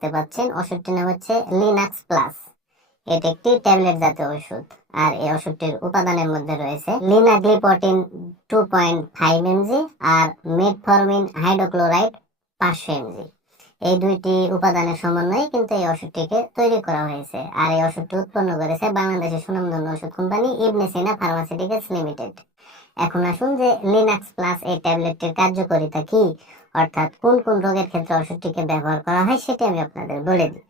দেখতে পাচ্ছেন ওষুধটির নাম হচ্ছে লিনাক্স প্লাস। এটা একটি ট্যাবলেট জাতীয় ওষুধ। আর এই ওষুধটির উপাদানের মধ্যে রয়েছে লিনাগ্লিপটিন 2.5 mg আর মেটফরমিন হাইড্রোক্লোরাইড 500 mg। এই দুইটি উপাদানের সমন্বয়ে কিন্তু এই ওষুধটিকে তৈরি করা হয়েছে। আর এই ওষুধটি উৎপন্ন করেছে বাংলাদেশের সুনামধন্য ওষুধ কোম্পানি ইবনে সিনা ফার্মাসিউটিক্যালস লিমিটেড। এখন আসুন যে লিনাক্স প্লাস এই ট্যাবলেটটির কার্যকারিতা কি, অর্থাৎ কোন কোন রোগের ক্ষেত্রে ওষুধটিকে ব্যবহার করা হয় সেটি আমি আপনাদের বলে দিই।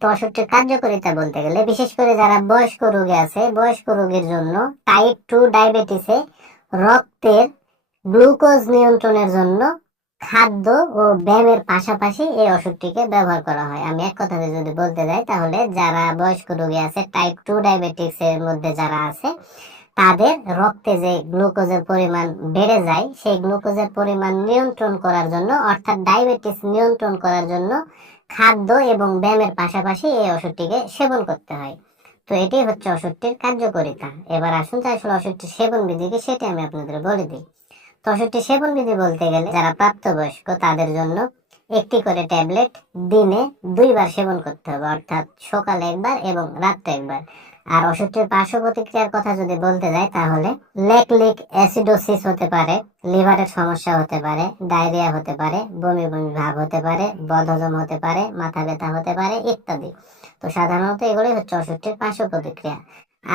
তো ওষুধটির কার্যকারিতা বলতে গেলে বিশেষ করে যারা বয়স্ক রোগী আছে, বয়স্ক রোগীর জন্য টাইপ 2 ডায়াবেটিসে রক্তের গ্লুকোজ নিয়ন্ত্রণের জন্য খাদ্য ও ব্যায়ামের পাশাপাশি এই ওষুধটিকে ব্যবহার করা হয়। আমি এক কথাতে যদি বলতে যাই তাহলে যারা বয়স্ক রোগী আছে, টাইপ 2 ডায়াবেটিস এর মধ্যে যারা আছে, তাদের রক্তে যে গ্লুকোজের পরিমাণ বেড়ে যায় সেই গ্লুকোজের পরিমাণ নিয়ন্ত্রণ করার জন্য, অর্থাৎ ডায়াবেটিস নিয়ন্ত্রণ করার জন্য খাদ্য এবং ব্যায়ামের পাশাপাশি এই ওষুধটিকে সেবন করতে হয়। তো এটি হচ্ছে ওষুধটির কার্যকারিতা। এবার আসুন তাই আসলে ওষুধটির সেবন বিধি কি সেটি আমি আপনাদের বলে দিই। তো ওষুধটির সেবন বিধি বলতে গেলে যারা প্রাপ্তবয়স্ক তাদের জন্য একটি করে ট্যাবলেট দিনে 2 বার সেবন করতে হবে, অর্থাৎ সকালে একবার এবং রাত্রে একবার। আর ওষুধটির পার্শ্ব প্রতিক্রিয়ার কথা যদি বলতে যাই তাহলে ল্যাকটিক অ্যাসিডোসিস হতে পারে, লিভারের সমস্যা হতে পারে, ডায়রিয়া হতে পারে, বমি বমি ভাব হতে পারে, বদহজম হতে পারে, মাথা ব্যথা হতে পারে ইত্যাদি। তো সাধারণত এগুলোই হচ্ছে ওষুধটির পার্শ্ব প্রতিক্রিয়া।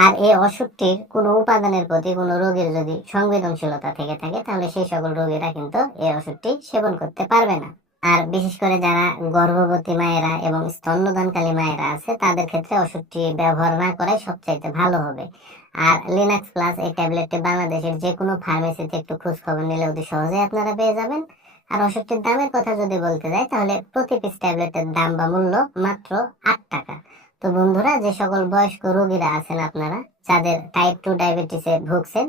আর এই ওষুধটির কোনো উপাদানের প্রতি কোনো রোগীর যদি সংবেদনশীলতা থেকে থাকে তাহলে সেই সকল রোগীরা কিন্তু এই ওষুধটি সেবন করতে পারবে না। আর বিশেষ করে যারা গর্ভবতী মায়েরা এবং স্তন্যদানকালী মায়েরা আছে তাদের ক্ষেত্রে ওষুধটি ব্যবহার না করাই সবচাইতে ভালো হবে। আর লিনাক্স প্লাস এই ট্যাবলেটটি বাংলাদেশের যে কোনো ফার্মেসিতে একটু খোঁজ খবর নিলে অতি সহজেই আপনারা পেয়ে যাবেন। আর ওষুধটির দামের কথা যদি বলতে যাই তাহলে প্রতি পিস ট্যাবলেটের দাম বা মূল্য মাত্র 8 টাকা। তো বন্ধুরা, যে সকল বয়স্ক রোগীরা আছেন আপনারা যাদের টাইপ 2 ডায়াবেটিসে ভুগছেন,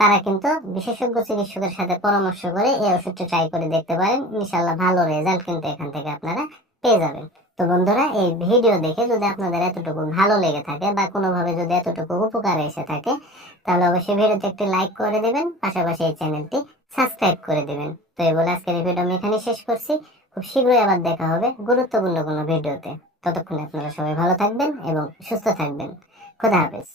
তারা কিন্তু বিশেষজ্ঞ চিকিৎসকের সাথে পরামর্শ করে এই ওষুধটি ট্রাই করে দেখতে পারেন। ইনশাআল্লাহ ভালো রেজাল্ট কিন্তু এখান থেকে আপনারা পেয়ে যাবেন। তো বন্ধুরা, এই ভিডিও দেখে যদি আপনাদের এতটুকু ভালো লেগে থাকে বা কোনোভাবে যদি এতটুকু উপকারে এসে থাকে তাহলে অবশ্যই ভিডিওতে একটি লাইক করে দিবেন, পাশাপাশি এই চ্যানেলটি সাবস্ক্রাইব করে দিবেন। তো এই বলে আজকের এই ভিডিও আমি এখানে শেষ করছি। খুব শীঘ্রই আবার দেখা হবে গুরুত্বপূর্ণ কোনো ভিডিওতে। ততক্ষণে আপনারা সবাই ভালো থাকবেন এবং সুস্থ থাকবেন। খোদা হাফেজ।